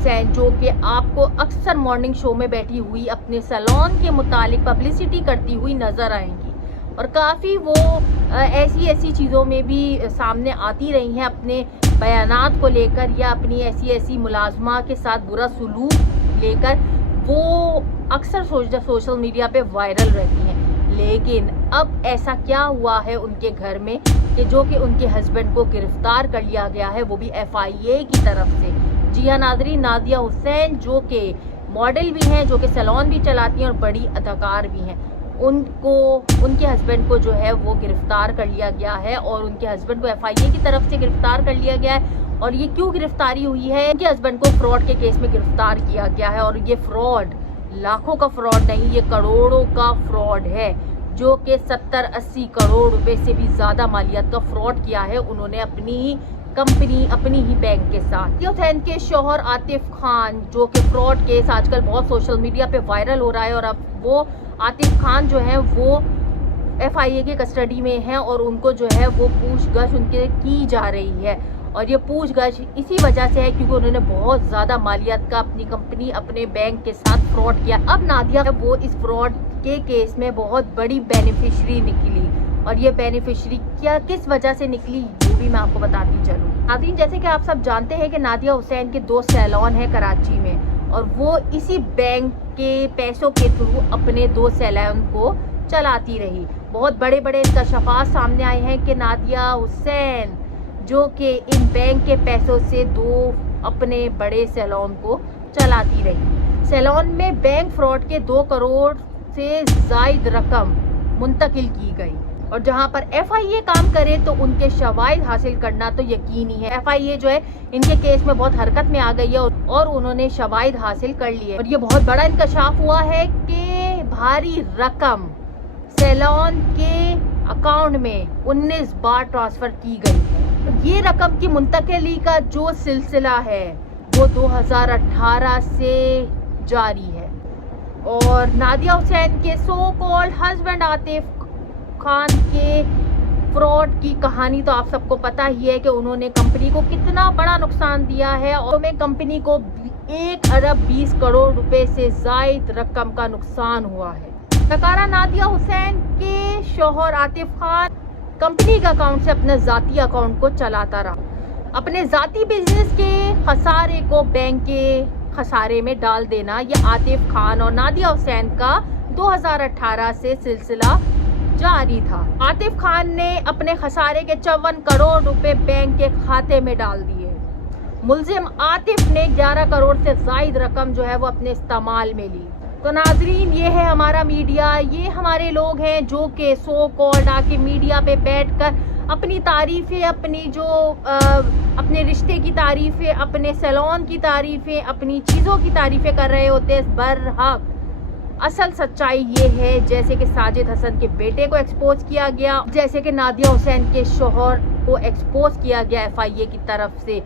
حسین جو کہ آپ کو اکثر مارننگ شو میں بیٹھی ہوئی اپنے سیلون کے متعلق پبلسٹی کرتی ہوئی نظر آئیں گی، اور کافی وہ ایسی چیزوں میں بھی سامنے آتی رہی ہیں اپنے بیانات کو لے کر، یا اپنی ایسی ملازمہ کے ساتھ برا سلوک لے کر وہ اکثر سوشل میڈیا پہ وائرل رہتی ہیں۔ لیکن اب ایسا کیا ہوا ہے ان کے گھر میں کہ جو کہ ان کے ہسبینڈ کو گرفتار کر لیا گیا ہے، وہ بھی FIA کی طرف سے۔ جی ہاں ناظرین، نادیہ حسین جو کہ ماڈل بھی ہیں، جو کہ سیلون بھی چلاتی ہیں اور بڑی اداکار بھی ہیں، ان کے ہسبینڈ کو جو ہے وہ گرفتار کر لیا گیا ہے، اور ان کے ہسبینڈ کو FIA کی طرف سے گرفتار کر لیا گیا ہے۔ اور یہ کیوں گرفتاری ہوئی ہے؟ ان کے ہسبینڈ کو فراڈ کے کیس میں گرفتار کیا گیا ہے، اور یہ فراڈ لاکھوں کا فراڈ نہیں، یہ کروڑوں کا فراڈ ہے، جو کہ 70-80 کروڑ روپے سے بھی زیادہ مالیات کا فراڈ کیا ہے انہوں نے اپنی ہی کمپنی، اپنی ہی بینک کے ساتھ۔ نادیہ حسین کے شوہر عاطف خان جو کہ فراڈ کیس آج کل بہت سوشل میڈیا پہ وائرل ہو رہا ہے، اور اب وہ عاطف خان جو ہیں وہ FIA کے کسٹڈی میں ہیں، اور ان کو جو ہے وہ پوچھ گچھ ان کے کی جا رہی ہے۔ اور یہ پوچھ گچھ اسی وجہ سے ہے کیونکہ انہوں نے بہت زیادہ مالیات کا اپنی کمپنی، اپنے بینک کے ساتھ فراڈ کیا۔ اب نادیہ وہ اس فراڈ کے کیس میں بہت بڑی بینیفیشری نکلی، اور یہ بینیفیشری کس وجہ سے نکلی یہ بھی میں آپ کو بتاتی چلوں۔ ناظرین، جیسے کہ آپ سب جانتے ہیں کہ نادیہ حسین کے 2 سیلون ہیں کراچی میں، اور وہ اسی بینک کے پیسوں کے تھرو اپنے 2 سیلون کو چلاتی رہی۔ بہت بڑے انکشافات سامنے آئے ہیں کہ نادیہ حسین جو کہ ان بینک کے پیسوں سے 2 اپنے بڑے سیلون کو چلاتی رہی۔ سیلون میں بینک فراڈ کے 2 کروڑ سے زائد رقم منتقل کی گئی، اور جہاں پر FIA کام کرے تو ان کے شواہد حاصل کرنا تو یقینی ہے۔ FIA جو ہے ان کے کیس میں بہت حرکت میں آ گئی ہے، اور انہوں نے شواہد حاصل کر لیے، اور یہ بہت بڑا انکشاف ہوا ہے کہ بھاری رقم سیلون کے اکاؤنٹ میں 19 بار ٹرانسفر کی گئی ہے۔ یہ رقم کی منتقلی کا جو سلسلہ ہے وہ 2018 سے جاری ہے، اور نادیہ حسین کے so called husband Atif Khan کے فراڈ کی کہانی تو آپ سب کو پتہ ہی ہے کہ انہوں نے کمپنی کو کتنا بڑا نقصان دیا ہے، اور میں کمپنی کو 1 ارب 20 کروڑ روپے سے زائد رقم کا نقصان ہوا ہے۔ اداکارہ نادیہ حسین کے شوہر عاطف خان کمپنی کے اکاؤنٹ سے اپنے ذاتی اکاؤنٹ کو چلاتا رہا۔ اپنے ذاتی بزنس کے خسارے کو بینک کے خسارے میں ڈال دینا، یہ عاطف خان اور نادیہ حسین کا 2018 سے سلسلہ جاری تھا۔ عاطف خان نے اپنے خسارے کے 54 کروڑ روپے بینک کے کھاتے میں ڈال دیے۔ ملزم عاطف نے 11 کروڑ سے زائد رقم جو ہے وہ اپنے استعمال میں لی۔ تو ناظرین، یہ ہے ہمارا میڈیا، یہ ہمارے لوگ ہیں جو کہ سو کالڈ آ کے میڈیا پہ بیٹھ کر اپنی تعریفیں، اپنی جو اپنے رشتے کی تعریفیں، اپنے سیلون کی تعریفیں، اپنی چیزوں کی تعریفیں کر رہے ہوتے ہیں۔ برحق اصل سچائی یہ ہے، جیسے کہ ساجد حسن کے بیٹے کو ایکسپوز کیا گیا، جیسے کہ نادیہ حسین کے شوہر کو ایکسپوز کیا گیا FIA کی طرف سے،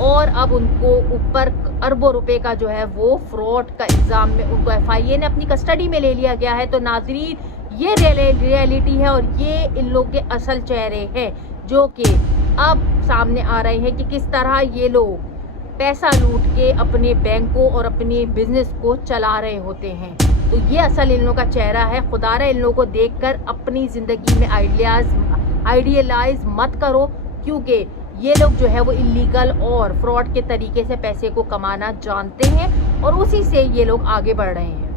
اور اب ان کو اوپر اربوں روپے کا جو ہے وہ فراڈ کا الزام میں ان کو FIA نے اپنی کسٹڈی میں لے لیا گیا ہے۔ تو ناظرین، یہ ریئلٹی ہے، اور یہ ان لوگ کے اصل چہرے ہیں جو کہ اب سامنے آ رہے ہیں کہ کس طرح یہ لوگ پیسہ لوٹ کے اپنے بینکوں اور اپنے بزنس کو چلا رہے ہوتے ہیں۔ تو یہ اصل ان لوگوں کا چہرہ ہے۔ خدا رہا ان لوگوں کو دیکھ کر اپنی زندگی میں آئیڈیلائز مت کرو، کیونکہ یہ لوگ جو ہے وہ اللیگل اور فراڈ کے طریقے سے پیسے کو کمانا جانتے ہیں، اور اسی سے یہ لوگ آگے بڑھ رہے ہیں۔